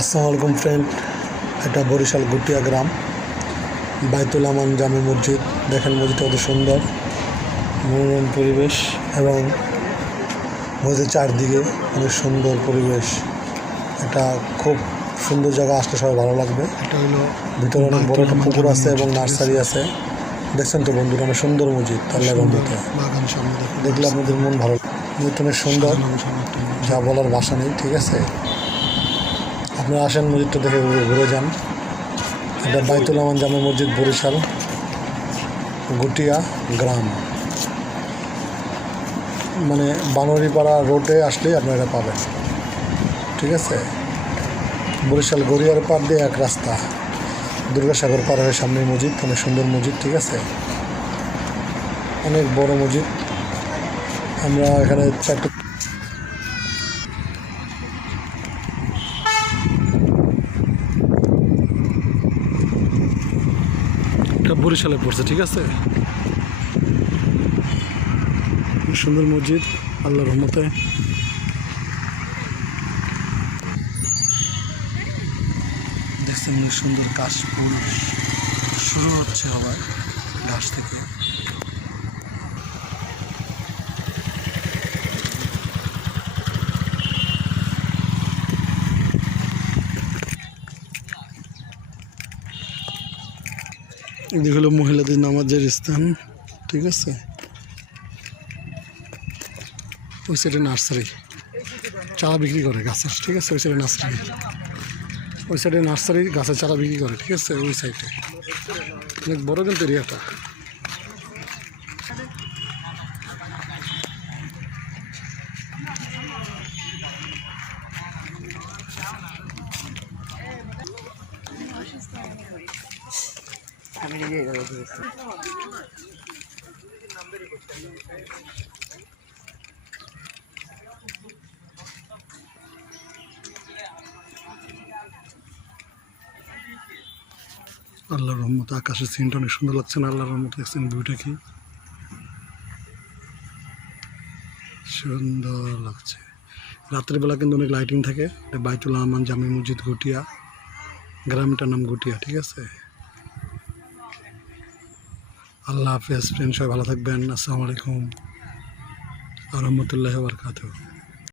আসসালামু আলাইকুম ফ্রেন্ড, এটা বরিশাল গুটিয়া গ্রাম, বাইতুল আমান জামে মসজিদ। দেখেন মসজিদটা কত সুন্দর, মনোরম পরিবেশ এবং মসজিদের চারদিকে অনেক সুন্দর পরিবেশ। এটা খুব সুন্দর জায়গা, আসলে সবাই ভালো লাগবে। এটা হলো ভিতরে অনেক বড় একটা পুকুর আছে এবং নার্সারি আছে। দেখছেন তো বন্ধুরা, অনেক সুন্দর মসজিদ। আল্লাহর রহমতে দেখলে আপনাদের মন ভালো। মসজিদটা অনেক সুন্দর, যা বলার ভাষা নেই। ঠিক আছে, আপনারা আসেন, মসজিদটা দেখে ঘুরে যান। এটা বাইতুল আমান জামে মসজিদ, বরিশাল গুটিয়া গ্রাম, মানে বানরিপাড়া রোডে আসলেই আপনারা এটা পাবেন। ঠিক আছে, বরিশাল গড়িয়ার পাড় দিয়ে এক রাস্তা, দুর্গাসাগর পার হয়ে সামনে মসজিদ। অনেক সুন্দর মসজিদ। ঠিক আছে, অনেক বড় মসজিদ। আমরা এখানে চারটে বরিশালে পড়ছে। ঠিক আছে, সুন্দর মসজিদ আল্লাহর রহমতে। দেখছেন অনেক সুন্দর কাশ ফুল শুরু হচ্ছে আবার ঘাস থেকে। এদিকে হলো মহিলাদের নামাজের স্থান। ঠিক আছে, ওই সাইডে নার্সারি, চারা বিক্রি করে গাছের। ঠিক আছে, ওই সাইডে নার্সারি, ওই সাইডে নার্সারি গাছের চারা বিক্রি করে। ঠিক আছে, ওই সাইডে অনেক বড় কিন্তু এরিয়াটা। আল্লাহর রহমতে আকাশের সিনটা অনেক সুন্দর লাগছে না? আল্লাহর রহমতে দেখছেন ভিউটা কি সুন্দর লাগছে। রাত্রের বেলা কিন্তু অনেক লাইটিং থাকে। বাইতুল আমান জামে মসজিদ গুটিয়া, গ্রামটার নাম গুটিয়া। ঠিক আছে, আল্লাহ হাফেজ ফ্রেন্ড, সবাই ভালো থাকবেন। আসসালামু আলাইকুম ওয়া রাহমাতুল্লাহি ওয়া বারাকাতুহু।